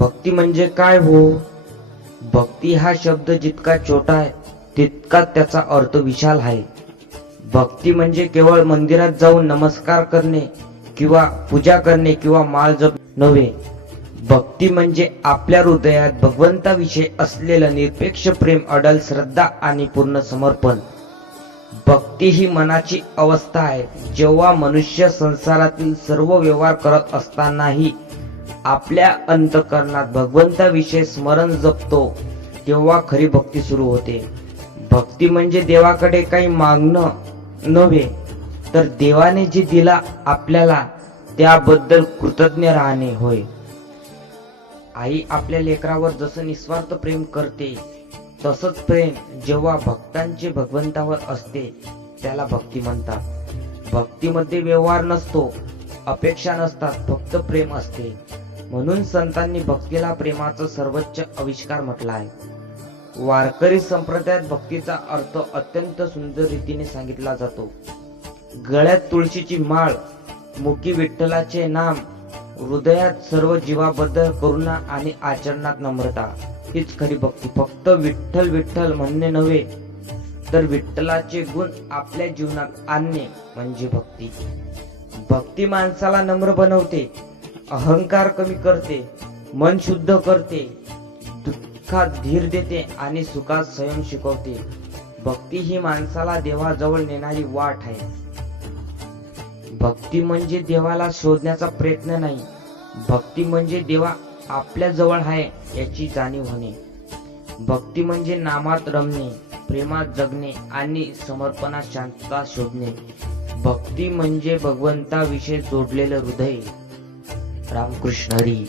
भक्ती म्हणजे काय हो? भक्ती हा शब्द जितका छोटा आहे तितका त्याचा अर्थ विशाल आहे. भक्ती म्हणजे केवळ मंदिरात जाऊन नमस्कार करणे किंवा पूजा करणे किंवा माळ जप नव्हे. भक्ती म्हणजे आपल्या हृदयात भगवंताविषयी असलेलं निरपेक्ष प्रेम, अडल श्रद्धा आणि पूर्ण समर्पण. भक्ती ही मनाची अवस्था आहे. जेव्हा मनुष्य संसारातील सर्व व्यवहार करत असतानाही आपल्या अंतःकरणात भगवंताविषयी स्मरण जपतो, तेव्हा खरी भक्ती सुरू होते. भक्ती म्हणजे देवाकडे काही मागणं नव्हे, तर देवाने जे दिला आपल्याला त्याबद्दल कृतज्ञ राहणे होय. आई आपल्या लेकरावर जसं निस्वार्थ प्रेम करते, तसंच प्रेम जेव्हा भक्तांचे भगवंतावर असते त्याला भक्ती म्हणतात. भक्तीमध्ये व्यवहार नसतो, अपेक्षा नसतात, फक्त प्रेम असते. म्हणून संतांनी भक्तीला प्रेमाचा सर्वोच्च आविष्कार म्हटला आहे. वारकरी संप्रदायात भक्तीचा अर्थ अत्यंत सुंदर रीतीने सांगितला जातो. गळ्यात तुळशीची माळ, मुखी विठ्ठलाचे नाम, हृदयात सर्व जीवाबद्दल करुणा आणि आचरणात नम्रता, हीच खरी भक्ती. फक्त विठ्ठल विठ्ठल म्हणणे नव्हे, तर विठ्ठलाचे गुण आपल्या जीवनात आणणे म्हणजे भक्ती. भक्ती माणसाला नम्र बनवते, अहंकार कमी करते, मन शुद्ध करते, दुःखात धीर देते आणि सुखात संयम शिकवते. भक्ती ही माणसाला देवाजवळ नेणारी वाट आहे. भक्ती म्हणजे देवाला शोधण्याचा प्रयत्न नाही. भक्ती म्हणजे देवा आपल्या जवळ आहे याची जाणीव होणे. भक्ती म्हणजे नामात रमणे, प्रेमात जगणे आणि समर्पणात शांतता शोधणे. भक्ती म्हणजे भगवंताविषयी जोडलेलं हृदय. रामकृष्ण हरी.